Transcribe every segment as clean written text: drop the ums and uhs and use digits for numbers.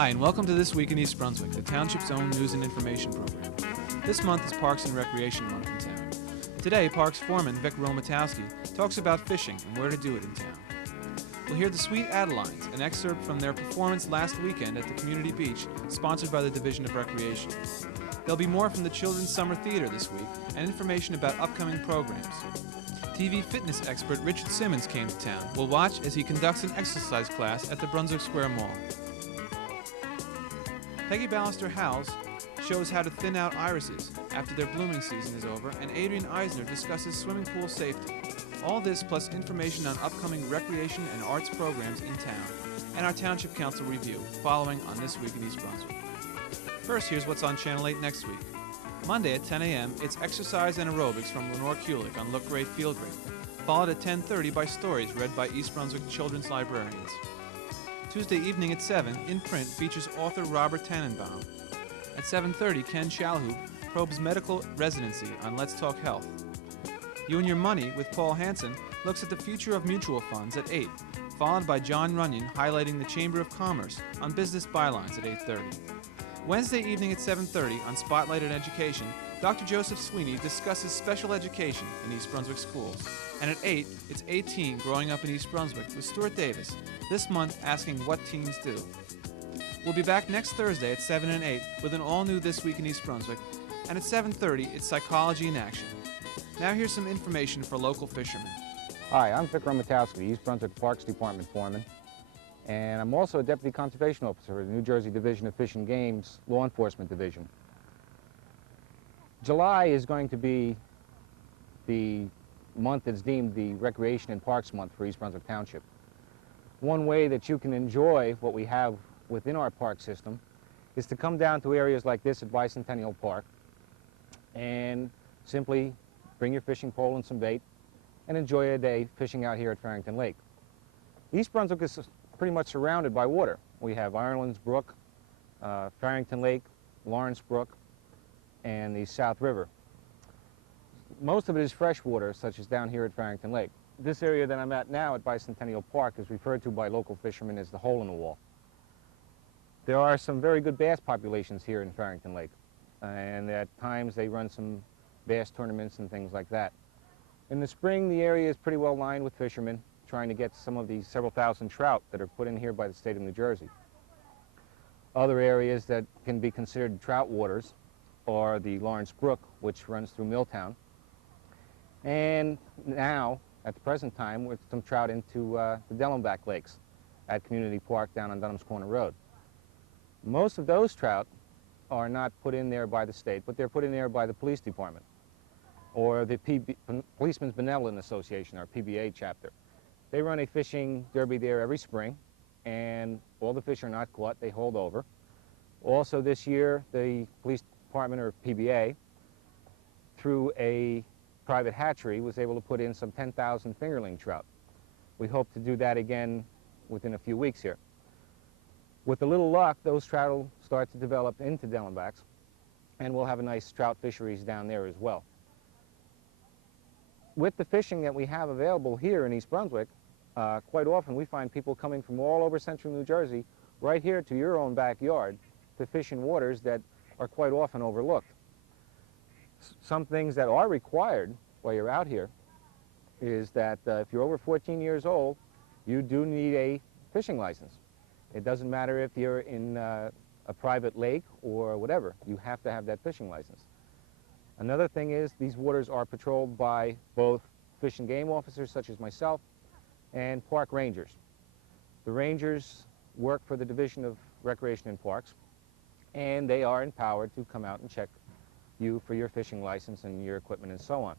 Hi, and welcome to This Week in East Brunswick, the township's own news and information program. This month is Parks and Recreation Month in town. Today, Parks Foreman Vic Romanowski talks about fishing and where to do it in town. We'll hear the Sweet Adelines, an excerpt from their performance last weekend at the Community Beach, sponsored by the Division of Recreation. There'll be more from the Children's Summer Theater this week and information about upcoming programs. TV fitness expert Richard Simmons came to town. We'll watch as he conducts an exercise class at the Brunswick Square Mall. Pegi Ballister Howells shows how to thin out irises after their blooming season is over, and Adrian Eisner discusses swimming pool safety. All this plus information on upcoming recreation and arts programs in town, and our Township Council review, following on This Week in East Brunswick. First, here's what's on Channel 8 next week. Monday at 10 a.m., it's Exercise and Aerobics from Lenore Kulik on Look Great, Feel Great, followed at 10:30 by stories read by East Brunswick children's librarians. Tuesday evening at 7, In Print features author Robert Tannenbaum. At 7:30, Ken Shalhoub probes medical residency on Let's Talk Health. You and Your Money with Paul Hansen looks at the future of mutual funds at 8, followed by John Runyon highlighting the Chamber of Commerce on business bylines at 8:30. Wednesday evening at 7:30 on Spotlight on Education, Dr. Joseph Sweeney discusses special education in East Brunswick schools. And at 8, it's 18 Growing Up in East Brunswick with Stuart Davis, this month asking what teens do. We'll be back next Thursday at 7 and 8 with an all-new This Week in East Brunswick, and at 7:30, it's Psychology in Action. Now here's some information for local fishermen. Hi, I'm Vic Romanowski, East Brunswick Parks Department Foreman, and I'm also a Deputy Conservation Officer for the New Jersey Division of Fish and Game's Law Enforcement Division. July is going to be the month that's deemed the Recreation and Parks Month for East Brunswick Township. One way that you can enjoy what we have within our park system is to come down to areas like this at Bicentennial Park and simply bring your fishing pole and some bait and enjoy a day fishing out here at Farrington Lake. East Brunswick is pretty much surrounded by water. We have Adelines Brook, Farrington Lake, Lawrence Brook, and the South River. Most of it is fresh water, such as down here at Farrington Lake. This area that I'm at now at Bicentennial Park is referred to by local fishermen as the hole in the wall. There are some very good bass populations here in Farrington Lake, and at times they run some bass tournaments and things like that. In the spring, the area is pretty well lined with fishermen trying to get some of these several thousand trout that are put in here by the state of New Jersey. Other areas that can be considered trout waters are the Lawrence Brook, which runs through Milltown, and now, at the present time, with some trout into the Dellenbach Lakes at Community Park down on Dunham's Corner Road. Most of those trout are not put in there by the state, but they're put in there by the police department or the Policemen's Benevolent Association, our PBA chapter. They run a fishing derby there every spring, and all the fish are not caught. They hold over. Also this year, the police department, or PBA, through a private hatchery, was able to put in some 10,000 fingerling trout. We hope to do that again within a few weeks here. With a little luck, those trout will start to develop into Dellenbachs, and we'll have a nice trout fisheries down there as well. With the fishing that we have available here in East Brunswick, quite often we find people coming from all over central New Jersey right here to your own backyard to fish in waters that are quite often overlooked. Some things that are required while you're out here is that if you're over 14 years old, you do need a fishing license. It doesn't matter if you're in a private lake or whatever. You have to have that fishing license. Another thing is these waters are patrolled by both fish and game officers such as myself and park rangers. The rangers work for the Division of Recreation and Parks, and they are empowered to come out and check you for your fishing license and your equipment and so on.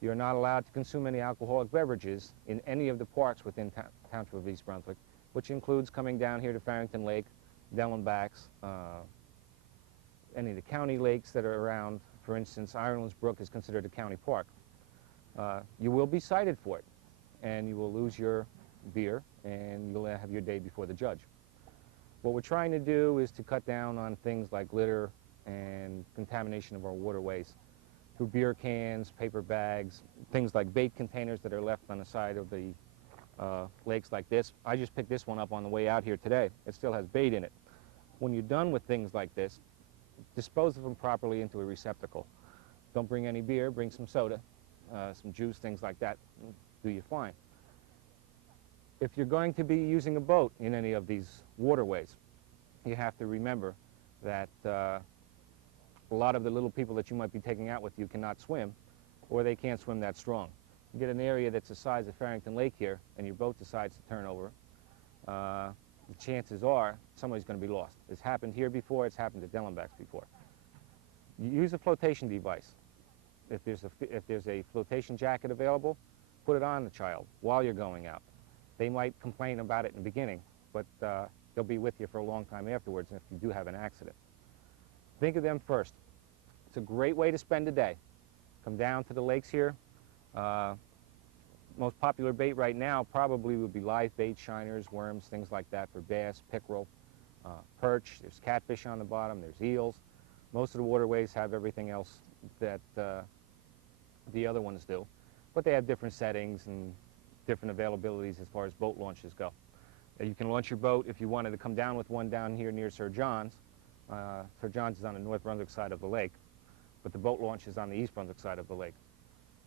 You're not allowed to consume any alcoholic beverages in any of the parks within Township of East Brunswick, which includes coming down here to Farrington Lake, Dellenbachs, any of the county lakes that are around. For instance, Adelines Brook is considered a county park. You will be cited for it, and you will lose your beer, and you'll have your day before the judge. What we're trying to do is to cut down on things like litter and contamination of our waterways through beer cans, paper bags, things like bait containers that are left on the side of the lakes like this. I just picked this one up on the way out here today. It still has bait in it. When you're done with things like this, dispose of them properly into a receptacle. Don't bring any beer, bring some soda, some juice, things like that, do you fine. If you're going to be using a boat in any of these waterways, you have to remember that a lot of the little people that you might be taking out with you cannot swim, or they can't swim that strong. You get an area that's the size of Farrington Lake here, and your boat decides to turn over, the chances are somebody's going to be lost. It's happened here before, it's happened to Dellenbach's before. You use a flotation device. If there's a flotation jacket available, put it on the child while you're going out. They might complain about it in the beginning, but they'll be with you for a long time afterwards if you do have an accident. Think of them first. It's a great way to spend a day. Come down to the lakes here. Most popular bait right now probably would be live bait, shiners, worms, things like that for bass, pickerel, perch. There's catfish on the bottom, there's eels. Most of the waterways have everything else that the other ones do, but they have different settings and different availabilities as far as boat launches go. You can launch your boat if you wanted to come down with one down here near Sir John's. Sir John's is on the North Brunswick side of the lake, but the boat launch is on the East Brunswick side of the lake.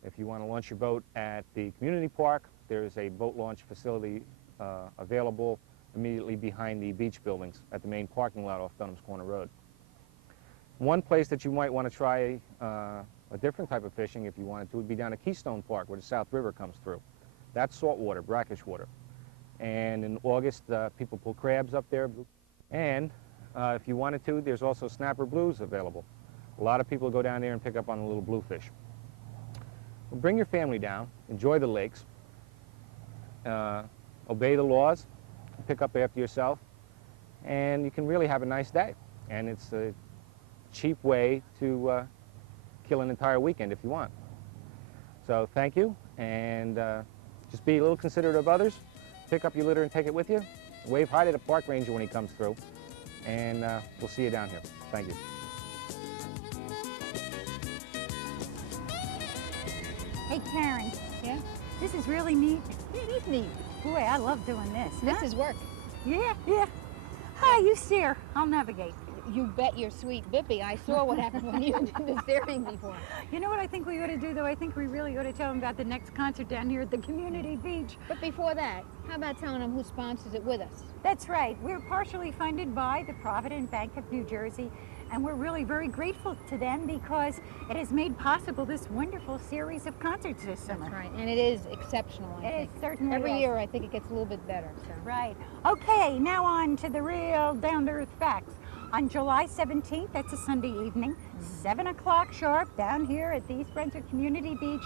If you want to launch your boat at the community park, there's a boat launch facility available immediately behind the beach buildings at the main parking lot off Dunham's Corner Road. One place that you might want to try a different type of fishing, if you wanted to, would be down at Keystone Park, where the South River comes through. That's saltwater, brackish water. And in August, people pull crabs up there. And if you wanted to, there's also snapper blues available. A lot of people go down there and pick up on the little bluefish. Well, bring your family down, enjoy the lakes, obey the laws, pick up after yourself, and you can really have a nice day. And it's a cheap way to kill an entire weekend if you want. So thank you, and just be a little considerate of others. Pick up your litter and take it with you. Wave hi to the park ranger when he comes through, and we'll see you down here. Thank you. Hey, Karen. Yeah? This is really neat. It is neat. Boy, I love doing this. This is work. Yeah, yeah. Hi, you steer. I'll navigate. You bet your sweet Bippy. I saw what happened when you did the steering before. You know what I think we ought to do, though? I think we really ought to tell them about the next concert down here at the community beach. But before that, how about telling them who sponsors it with us? That's right. We're partially funded by the Provident Bank of New Jersey, and we're really very grateful to them because it has made possible this wonderful series of concerts this summer. That's right, and it is exceptional, I think. It is certainly Every is. year, I think it gets a little bit better. So. Right. Okay, now on to the real down-to-earth facts. On July 17th, that's a Sunday evening, 7 o'clock sharp, down here at the East Brunswick Community Beach,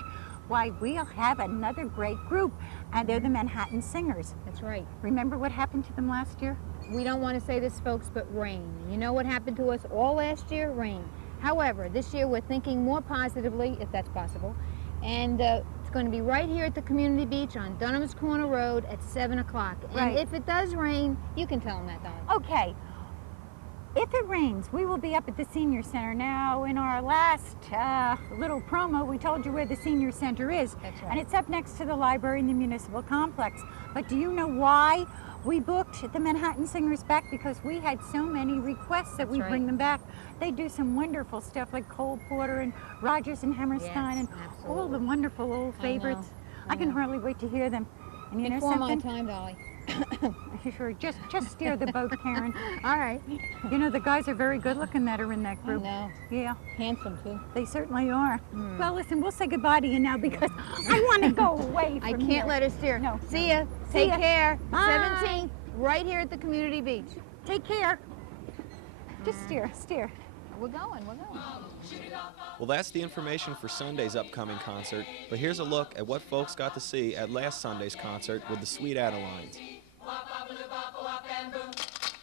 why, we'll have another great group, and they're the Manhattan Singers. That's right. Remember what happened to them last year? We don't want to say this, folks, but rain. You know what happened to us all last year? Rain. However, this year we're thinking more positively, if that's possible, and it's going to be right here at the Community Beach on Dunham's Corner Road at 7 o'clock. Right. And if it does rain, you can tell them that, Dolly. Okay. If it rains, we will be up at the Senior Center. Now, in our last little promo, we told you where the Senior Center is. That's right. And it's up next to the library in the municipal complex. But do you know why we booked the Manhattan Singers back? Because we had so many requests that we bring them back. They do some wonderful stuff like Cole Porter and Rogers and Hammerstein and all the wonderful old favorites. I can hardly wait to hear them. And you know something? Before my time, Dolly. Sure, just steer the boat, Karen. All right. You know, the guys are very good looking that are in that group. I know. Yeah. Handsome, too. They certainly are. Well, listen, we'll say goodbye to you now because I want to go away from I can't here. let her steer. No. See ya. See Take ya. care. Bye. 17th, right here at the Community Beach. Take care. Just steer. We're going. Well, that's the information for Sunday's upcoming concert, but here's a look at what folks got to see at last Sunday's concert with the Sweet Adelines.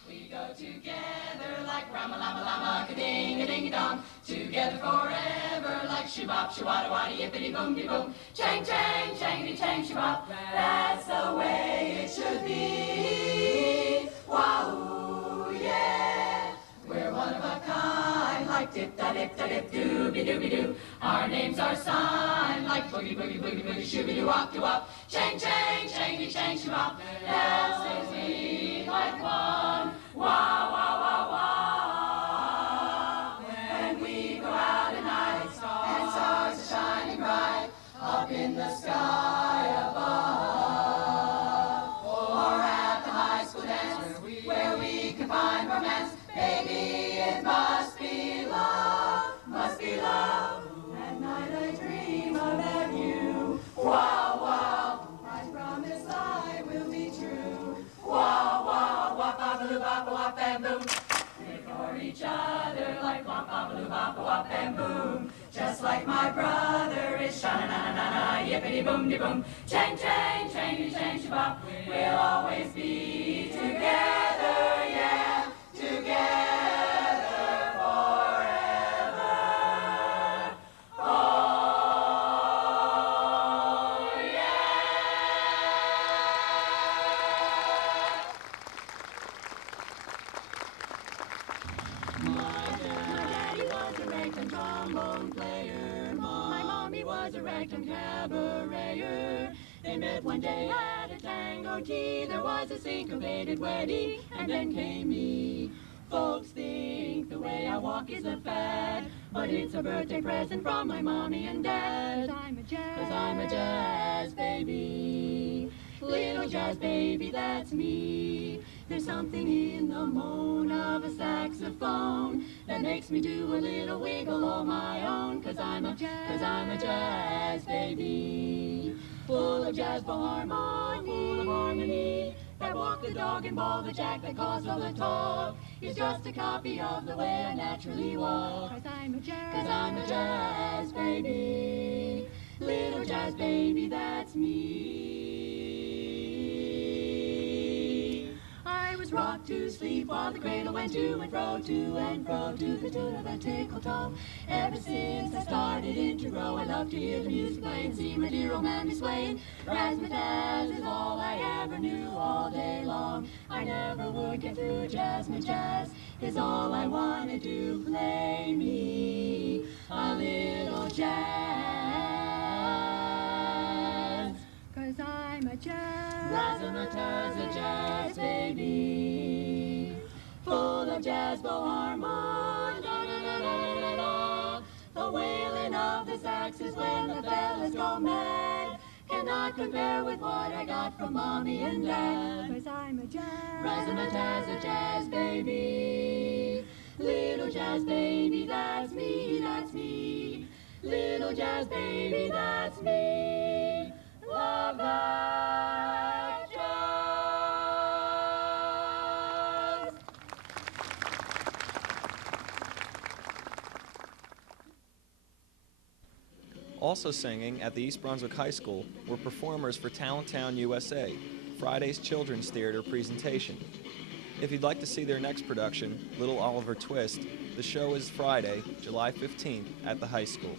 We go together like rama-lama-lama-ka-ding-a-ding-a-dong, together forever like shibop, shiwada-wada, yippity-boom-de-boom, chang-chang, changity-chang-shibop, that's the way it should be. Wahoo, yeah, we're one of a kind, like dip-da-dip-da-dip-dooby-dooby-doo. Our names are signed like boogie-boogie-boogie-boogie, shooby-doo-wop-doo-wop, chang-chang, changity-chang-shibop, dancing sweet like one, wah-wah-wah-wah. sha-na-na-na-na, yippity-boom-de-boom. Chang, chang, changity, chang, shabop. We'll always be together, yeah, together forever. Oh, yeah. My daddy was a ragtime trombone player. My mommy was a ragtime cabaretier. They met one day at a tango tea. There was a syncopated wedding, and then came me. Folks think the way I walk is a fad, but it's a birthday present from my mommy and dad. 'Cause I'm a jazz baby, little jazz baby, that's me. There's something in the moan of a saxophone that makes me do a little wiggle on my own. 'Cause I'm a jazz baby, full of jazz harmony, that walk the dog and ball the jack, that cause all the talk is just a copy of the way I naturally walk. 'Cause I'm a jazz baby, little jazz baby, that's me. I was rocked to sleep while the cradle went to and fro, to the tune of a tickle toe. Ever since I started in to grow, I love to hear the music play and see my dear old mammy swaying. Razzmatazz is all I ever knew all day long. I never would get through jazz is all I wanted to play me a little jazz. 'Cause I'm a jazz, razzmatazz, a jazz baby, full of jazz harmony. The wailing of the saxes when the fellas go mad cannot compare with what I got from mommy and dad. 'Cause I'm a jazz, razzmatazz, a jazz baby, little jazz baby, that's me, that's me. Little jazz baby, that's me. Love that jazz. Also singing at the East Brunswick High School were performers for Talent Town USA, Friday's Children's Theater presentation. If you'd like to see their next production, Little Oliver Twist, the show is Friday, July 15th at the high school.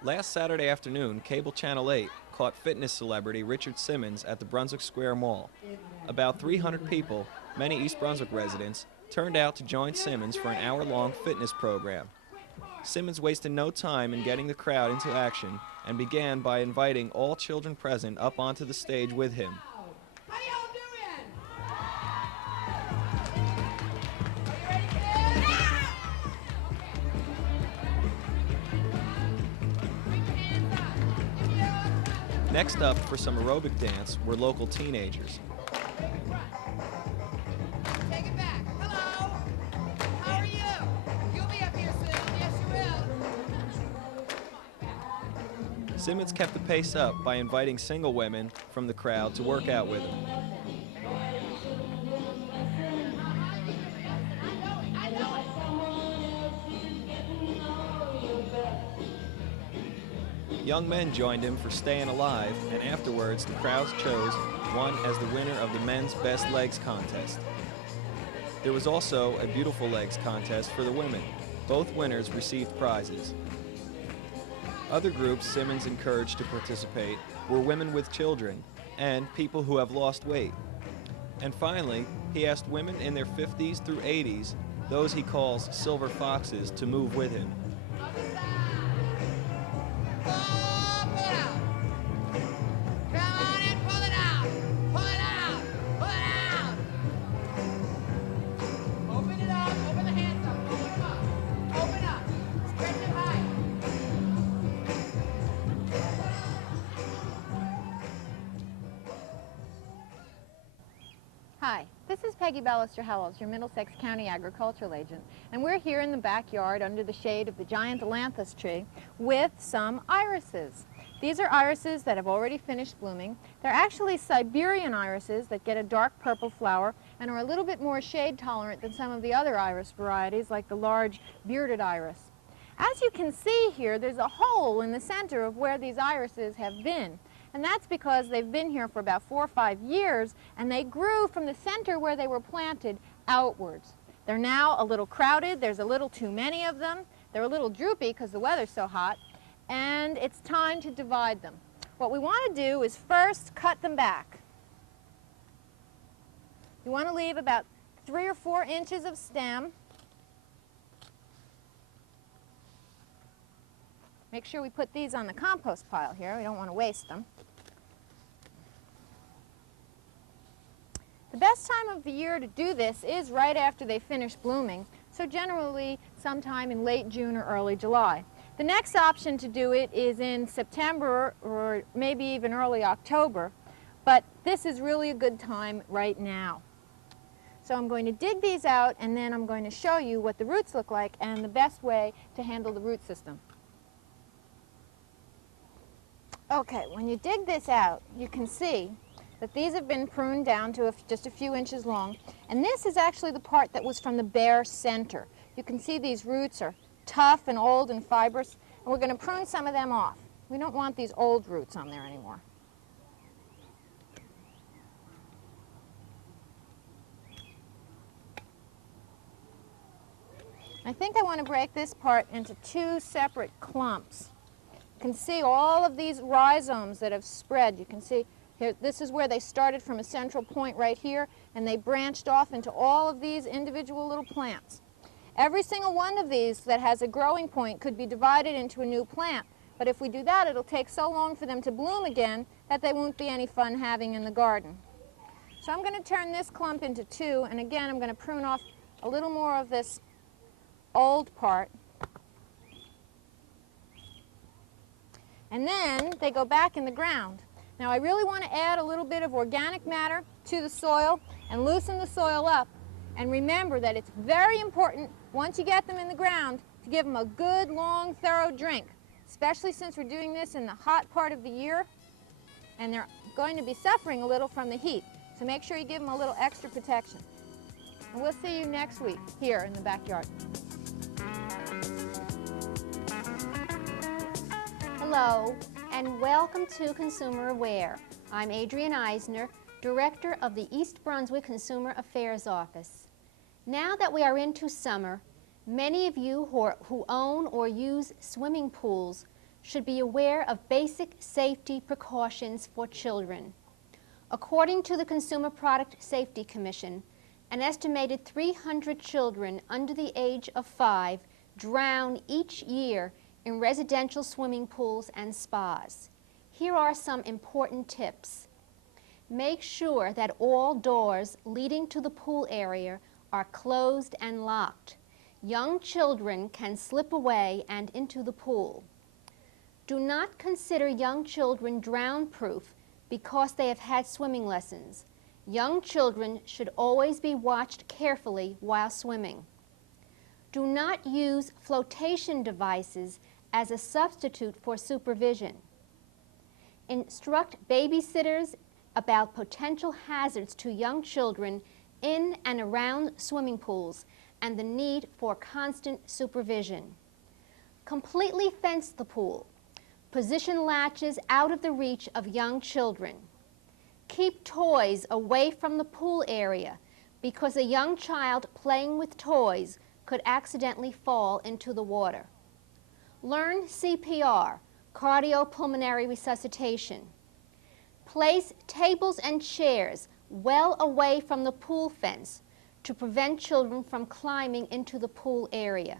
Last Saturday afternoon, Cable Channel 8 caught fitness celebrity Richard Simmons at the Brunswick Square Mall. About 300 people, many East Brunswick residents, turned out to join Simmons for an hour-long fitness program. Simmons wasted no time in getting the crowd into action and began by inviting all children present up onto the stage with him. How y'all doing? Are you ready, kids? Bring your hands up. Next up for some aerobic dance were local teenagers. Take it back. Hello. How are you? You'll be up here soon. Yes, you will. Simmons kept the pace up by inviting single women from the crowd to work out with him. Young men joined him for Staying Alive, and afterwards the crowds chose one as the winner of the men's Best Legs contest. There was also a Beautiful Legs contest for the women. Both winners received prizes. Other groups Simmons encouraged to participate were women with children and people who have lost weight. And finally, he asked women in their 50s through 80s, those he calls silver foxes, to move with him. Hi, this is Pegi Ballister Howells, your Middlesex County agricultural agent, and we're here in the backyard under the shade of the giant ailanthus tree with some irises. These are irises that have already finished blooming. They're actually Siberian irises that get a dark purple flower and are a little bit more shade tolerant than some of the other iris varieties like the large bearded iris. As you can see here, there's a hole in the center of where these irises have been. And that's because they've been here for about 4 or 5 years, and they grew from the center where they were planted outwards. They're now a little crowded. There's a little too many of them. They're a little droopy because the weather's so hot, and it's time to divide them. What we want to do is first cut them back. You want to leave about 3 or 4 inches of stem. Make sure we put these on the compost pile here. We don't want to waste them. The best time of the year to do this is right after they finish blooming, so generally sometime in late June or early July. The next option to do it is in September or maybe even early October, but this is really a good time right now. So I'm going to dig these out, and then I'm going to show you what the roots look like and the best way to handle the root system. Okay, when you dig this out, you can see that these have been pruned down to just a few inches long, and this is actually the part that was from the bare center. You can see these roots are tough and old and fibrous, and we're going to prune some of them off. We don't want these old roots on there anymore. I think I want to break this part into 2 separate clumps. You can see all of these rhizomes that have spread. You can see here, this is where they started from a central point right here, and they branched off into all of these individual little plants. Every single one of these that has a growing point could be divided into a new plant, but if we do that, it'll take so long for them to bloom again that they won't be any fun having in the garden. So I'm going to turn this clump into 2, and again I'm going to prune off a little more of this old part. And then they go back in the ground. Now I really want to add a little bit of organic matter to the soil and loosen the soil up. And remember that it's very important, once you get them in the ground, to give them a good, long, thorough drink, especially since we're doing this in the hot part of the year, and they're going to be suffering a little from the heat. So make sure you give them a little extra protection. And we'll see you next week here in the backyard. Hello, and welcome to Consumer Aware. I'm Adrienne Eisner, Director of the East Brunswick Consumer Affairs Office. Now that we are into summer, many of you who own or use swimming pools should be aware of basic safety precautions for children. According to the Consumer Product Safety Commission, an estimated 300 children under the age of 5 drown each year in residential swimming pools and spas. Here are some important tips. Make sure that all doors leading to the pool area are closed and locked. Young children can slip away and into the pool. Do not consider young children drown-proof because they have had swimming lessons. Young children should always be watched carefully while swimming. Do not use flotation devices as a substitute for supervision. Instruct babysitters about potential hazards to young children in and around swimming pools and the need for constant supervision. Completely fence the pool. Position latches out of the reach of young children. Keep toys away from the pool area because a young child playing with toys could accidentally fall into the water. Learn CPR, cardiopulmonary resuscitation. Place tables and chairs well away from the pool fence to prevent children from climbing into the pool area.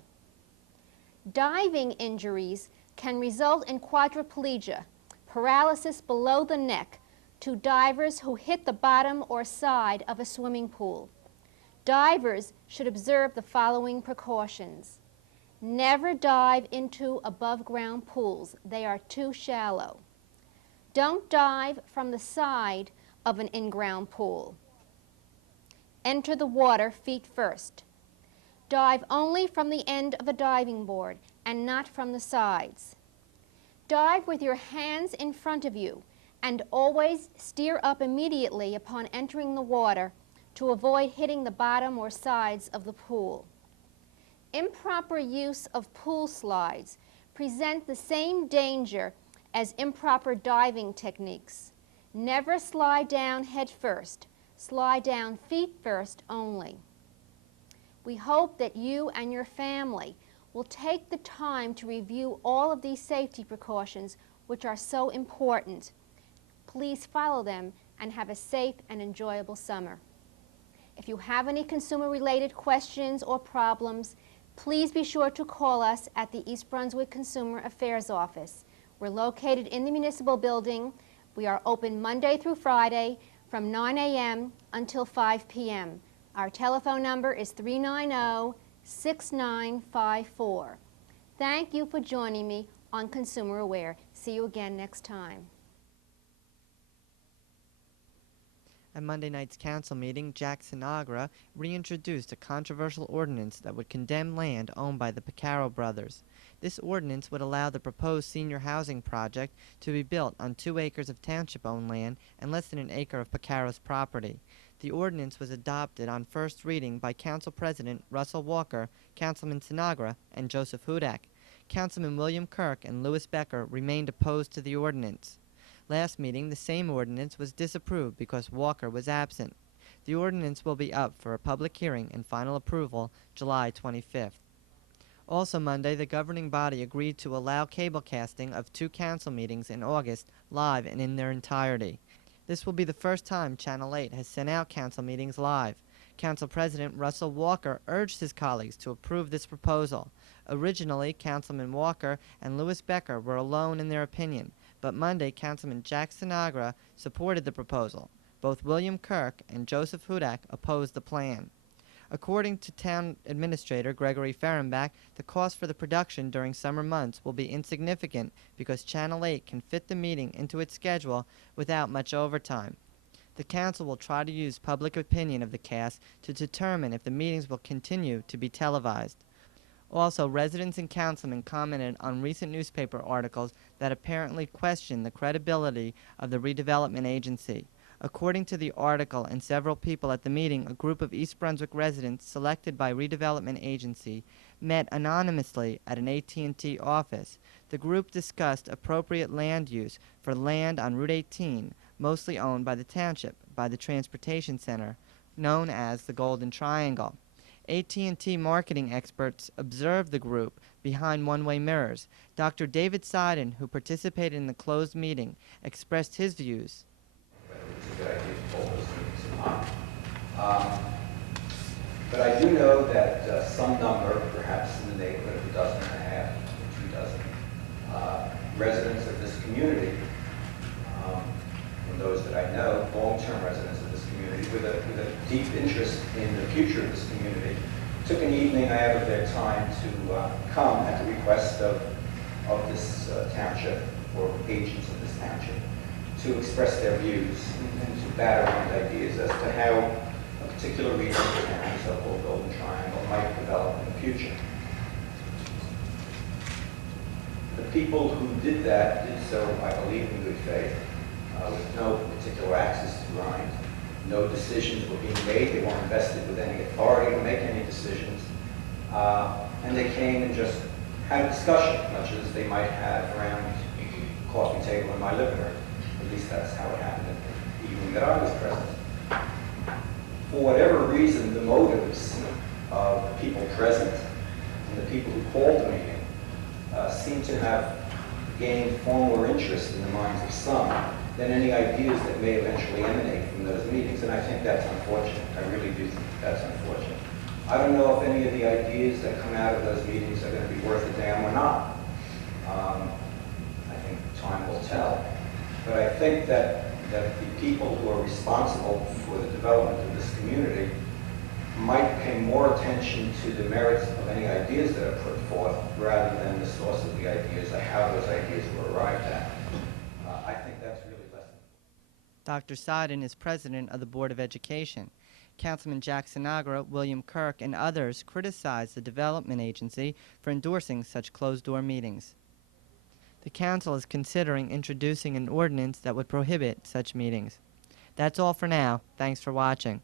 Diving injuries can result in quadriplegia, paralysis below the neck, to divers who hit the bottom or side of a swimming pool. Divers should observe the following precautions. Never dive into above-ground pools. They are too shallow. Don't dive from the side of an in-ground pool. Enter the water feet first. Dive only from the end of a diving board and not from the sides. Dive with your hands in front of you and always steer up immediately upon entering the water to avoid hitting the bottom or sides of the pool. Improper use of pool slides present the same danger as improper diving techniques. Never slide down head first. Slide down feet first only. We hope that you and your family will take the time to review all of these safety precautions, which are so important. Please follow them and have a safe and enjoyable summer. If you have any consumer-related questions or problems, please be sure to call us at the East Brunswick Consumer Affairs Office. We're located in the municipal building. We are open Monday through Friday from 9 a.m. until 5 p.m. Our telephone number is 390-6954. Thank you for joining me on Consumer Aware. See you again next time. At Monday night's council meeting, Jack Sinagra reintroduced a controversial ordinance that would condemn land owned by the Picaro brothers. This ordinance would allow the proposed senior housing project to be built on 2 acres of township-owned land and less than 1 acre of Picaro's property. The ordinance was adopted on first reading by Council President Russell Walker, Councilman Sinagra, and Joseph Hudak. Councilman William Kirk and Louis Becker remained opposed to the ordinance. Last meeting, the same ordinance was disapproved because Walker was absent. The ordinance will be up for a public hearing and final approval July 25th. Also Monday, the governing body agreed to allow cablecasting of 2 council meetings in August live and in their entirety. This will be the first time Channel 8 has sent out council meetings live. Council President Russell Walker urged his colleagues to approve this proposal. Originally, Councilman Walker and Louis Becker were alone in their opinion, but Monday, Councilman Jack Sinagra supported the proposal. Both William Kirk and Joseph Hudak opposed the plan. According to Town Administrator Gregory Fehrenbach, the cost for the production during summer months will be insignificant because Channel 8 can fit the meeting into its schedule without much overtime. The council will try to use public opinion of the cast to determine if the meetings will continue to be televised. Also, residents and councilmen commented on recent newspaper articles that apparently question the credibility of the redevelopment agency. According to the article and several people at the meeting, a group of East Brunswick residents selected by redevelopment agency met anonymously at an AT&T office. The group discussed appropriate land use for land on Route 18, mostly owned by the township, by the transportation center, known as the Golden Triangle. AT&T marketing experts observed the group behind one-way mirrors. Dr. David Seiden, who participated in the closed meeting, expressed his views. It's a good idea to pull those meetings apart. But I do know that some number, perhaps in the neighborhood of 1.5 dozen or 2 dozen, residents of this community, from those that I know, long-term residents of this community, with a deep interest in the future of this community, took an evening out of their time to come at the request of of this township, or agents of this township, to express their views and to bat around ideas as to how a particular region of the town, the so-called Golden Triangle, might develop in the future. The people who did that did so, I believe, in good faith, with no particular axis to grind. No decisions were being made. They weren't invested with any authority to make any decisions. And they came and just had a discussion, much as they might have around a coffee table in my living room. At least that's how it happened in the evening that I was present. For whatever reason, the motives of the people present and the people who called the meeting seem to have gained far more interest in the minds of some than any ideas that may eventually emanate from those meetings. And I think that's unfortunate. I really do think that's unfortunate. I don't know if any of the ideas that come out of those meetings are going to be worth a damn or not. I think time will tell. But I think that the people who are responsible for the development of this community might pay more attention to the merits of any ideas that are put forth rather than the source of the ideas or how those ideas were arrived at. I think that's really less. Dr. Seiden is president of the Board of Education. Councilman Jack Sinagra, William Kirk, and others criticized the Development Agency for endorsing such closed-door meetings. The council is considering introducing an ordinance that would prohibit such meetings. That's all for now. Thanks for watching.